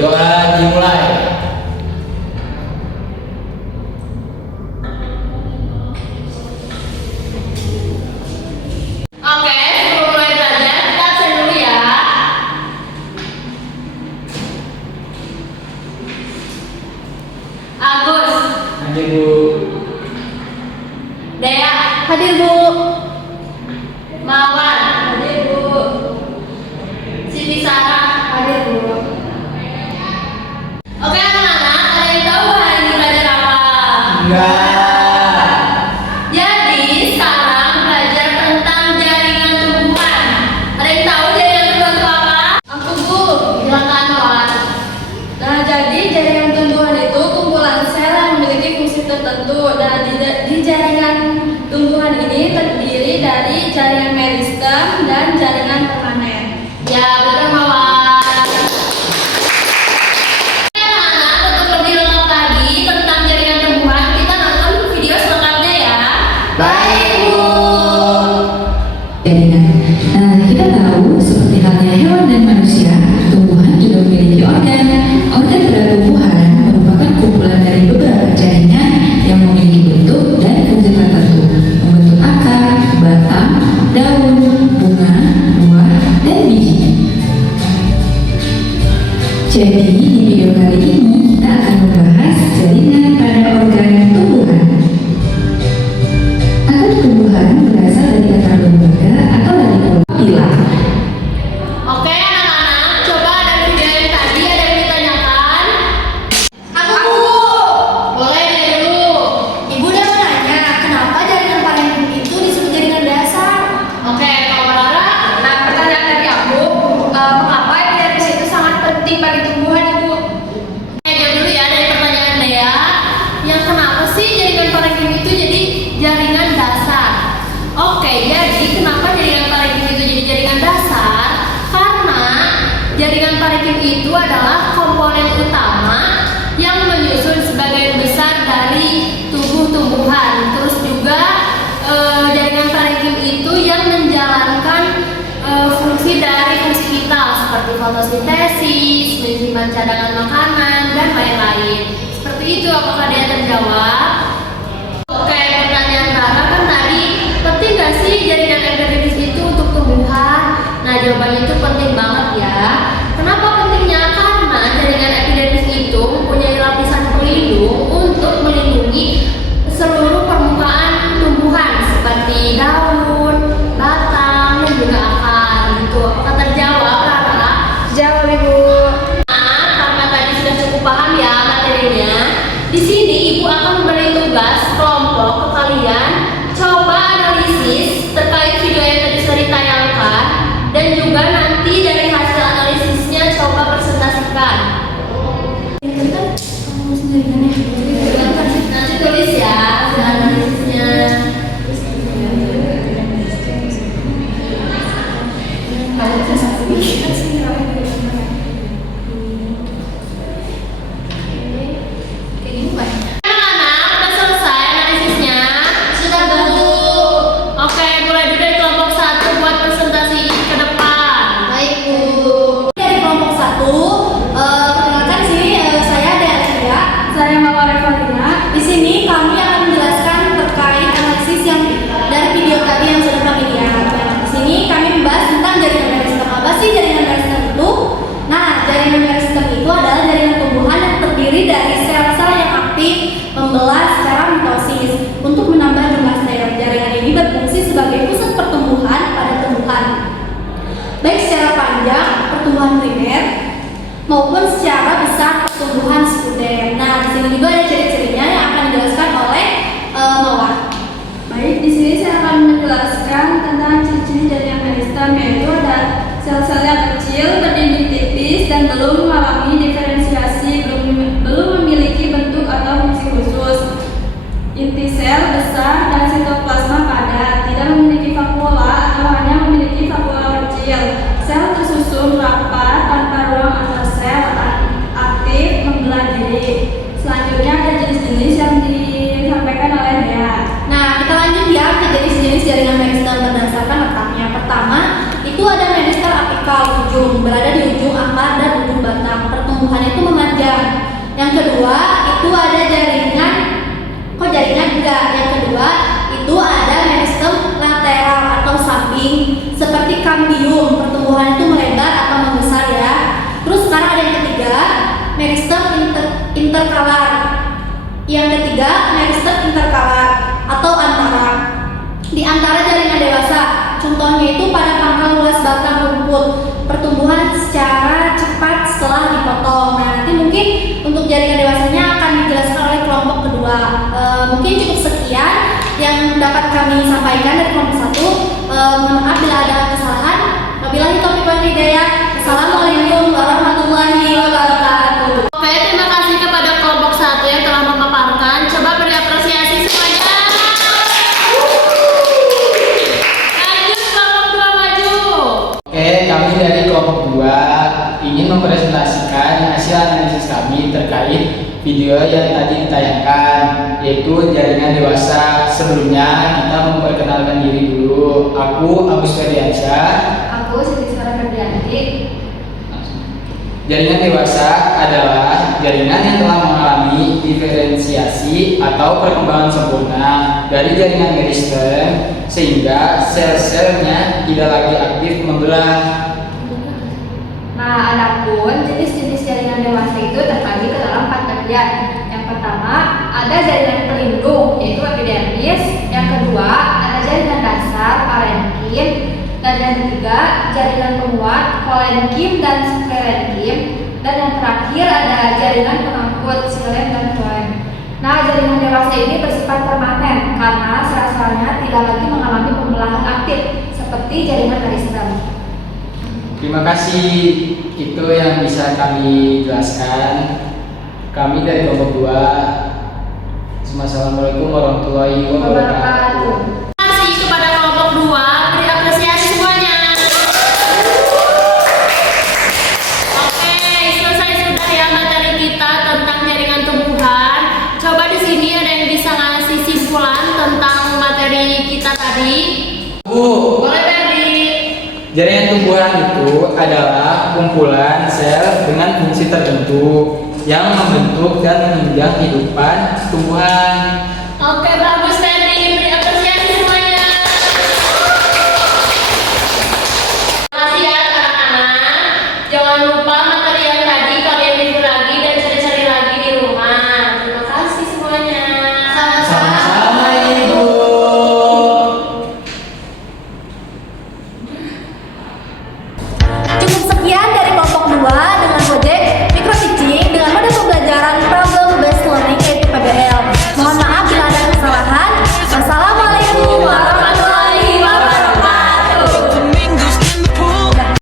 berdoa dimulai. Oke, sebelum mulai belajar, kita absen dulu ya. Agus. Hadir Bu. Dea. Hadir Bu. Mawar. Hadir Bu. Siti Sarah. Hadir Bu. Oke anak-anak, ada yang tahu hari ini belajar apa? Enggak. Jadi sekarang belajar tentang jaringan tumbuhan. Ada yang tahu jaringan tumbuhan itu apa? Aku Bu. Silakan Mawar. Nah, jadi jaringan tumbuhan itu kumpulan sel yang memiliki fungsi tertentu. Dan di jaringan tumbuhan ini terdiri dari jaringan meristem dan jaringan permanen. Ya, betul Mawar. Oke anak-anak, untuk lebih lengkap lagi tentang jaringan tumbuhan, kita nonton video selengkapnya ya. Baik Bu. Jaringan. Nah, kita tahu seperti halnya hewan dan manusia, tumbuhan juga memiliki organ. Organ pada tumbuhan merupakan kumpulan dari beberapa jaringan yang memiliki bentuk dan fungsi tertentu, membentuk akar, batang, daun, bunga, buah, dan biji. Jadi, di video kali ini kita akan membahas jaringan pada organ tumbuhan. Akar tumbuhan berasal dari akar lembaga atau dari pilar. Oke anak-anak, coba dari video yang tadi ada yang ditanyakan? Aku Bu. Boleh dari dulu. Ibu udah menanya, kenapa jaringan parenkim itu disebut jaringan dasar? Oke, Kak Lara. Nah, pertanyaan dari aku, mengapa epidermis itu sangat penting bagi tumbuhan, Ibu? Jawab dulu ya dari pertanyaan Dea. Yang kenapa sih jaringan parenkim itu jadi jaringan dasar? Oke, jadi kenapa jaringan parenkim itu jadi jaringan dasar? Karena jaringan parenkim itu adalah komponen utama yang menyusun sebagian besar dari tubuh tumbuhan. Terus juga jaringan parenkim itu yang menjalankan fungsi dari fungsi vital seperti fotosintesis, menyimpan cadangan makanan, dan lain-lain. Seperti itu, apakah dia terjawab? Oke, pertanyaan Rara kan tadi, penting gak sih jaringan epidermis itu untuk tumbuhan? Nah, jawabannya itu penting banget ya. Kenapa pentingnya? Karena jaringan epidermis itu mempunyai lapisan pelindung untuk melindungi seluruh permukaan tumbuhan seperti daun, batang, dan juga akar gitu. Apakah terjawab, Rara? Jawab, Ibu. Nah, karena tadi sudah cukup paham ya materinya. Di sini Ibu akan memberi tugas kelompok ke kalian, coba analisis terkait video yang tadi sudah ditayangkan, dan juga nanti dari hasil analisisnya coba presentasikan. Nanti tulis ya hasil analisisnya. Anak-anak, udah selesai analisisnya? Sudah Bu. Oke, mulai dulu dari kelompok 1 buat presentasi ke depan. Baik, Bu. Dari kelompok 1, perkenalkan saya Dea Ria. Saya Mawar Evalina. Di sini kami akan menjelaskan terkait analisis yang dari video tadi yang sudah kami lihat. Di sini kami membahas tentang jaringan meristem. Apa sih jaringan meristem itu? Nah, jaringan meristem itu adalah jaringan tumbuhan yang terdiri dari sel-sel yang aktif membelah secara mitosis untuk menambah jumlah sel. Jaringan ini berfungsi sebagai pusat pertumbuhan pada tumbuhan, baik secara panjang pertumbuhan primer maupun secara besar pertumbuhan sekunder. Nah, di sini juga ada ciri-cirinya yang akan dijelaskan oleh Mawar. Baik, di sini saya akan menjelaskan tentang ciri-ciri jaringan meristem, yaitu ada sel-sel yang kecil, berdinding tipis, dan belum mengalami diferensiasi, belum memiliki bentuk atau fungsi khusus. Inti sel besar dan sitoplasma padat, tidak memiliki vakuola atau hanya memiliki vakuola kecil. Sel tersusun rapat tanpa ruang antar sel, aktif membelah diri. Selanjutnya ada jenis-jenis yang disampaikan oleh Dea. Nah, kita lanjut ya ke jenis-jenis jaringan meristem berdasarkan letaknya. Pertama, itu ada meristem apikal ujung, berada di ujung akar dan ujung batang. pertumbuhannya itu memanjang. Yang kedua itu ada jaringan, enggak. Yang kedua itu ada meristem lateral atau samping seperti kambium, pertumbuhan itu melebar atau membesar ya. Terus sekarang ada yang ketiga, meristem interkalar. Yang ketiga meristem interkalar atau antara. Di antara jaringan dewasa, contohnya itu pada pangkal luas batang rumput, pertumbuhan secara cepat setelah dipotong. Nah, nanti mungkin untuk jaringan dewasanya akan dijelaskan oleh kelompok kedua. Mungkin cukup sekian yang dapat kami sampaikan dari kelompok 1. Mohon maaf bila ada kesalahan. Wabillahi taufiq wal hidayah. Assalamualaikum warahmatullahi wabarakatuh. Oke, terima kasih kepada kelompok 1 yang telah memaparkan. Coba beri apresiasi semuanya. Lanjut kelompok 2 maju. Oke, kami dari kelompok 2 ingin mempresentasikan hasil analisis kami terkait video yang tadi ditayangkan, yaitu jaringan dewasa. Sebelumnya kita memperkenalkan diri dulu. Aku Agus Ferdiansyah. Aku Siti Sarah Ferdianti. Jaringan dewasa adalah jaringan yang telah mengalami diferensiasi atau perkembangan sempurna dari jaringan meristem sehingga sel-selnya tidak lagi aktif membelah. Nah, adapun jenis-jenis jaringan dewasa itu terbagi ke dalam 4 bagian. Yang pertama, ada jaringan pelindung yaitu epidermis. Yang kedua, ada jaringan dasar parenkim. Dan yang ketiga, jaringan penguat kolenkim dan sklerenkim. Dan yang terakhir ada jaringan pengangkut silem dan floem. Nah, jaringan dewasa ini bersifat permanen karena sel-selnya tidak lagi mengalami pembelahan aktif seperti jaringan meristem. Terima kasih, itu yang bisa kami jelaskan. Kami dari kelompok 2. Assalamualaikum warahmatullahi wabarakatuh. Terima kasih kepada kelompok 2. Beri apresiasi semuanya. Oke, selesai sudah ya materi kita tentang jaringan tumbuhan. Coba di sini ada yang bisa ngasih simpulan tentang materi kita tadi. Bu, Boleh Ferdi. jaringan tumbuhan itu adalah kumpulan sel dengan fungsi tertentu yang membentuk dan menunjang kehidupan tumbuhan.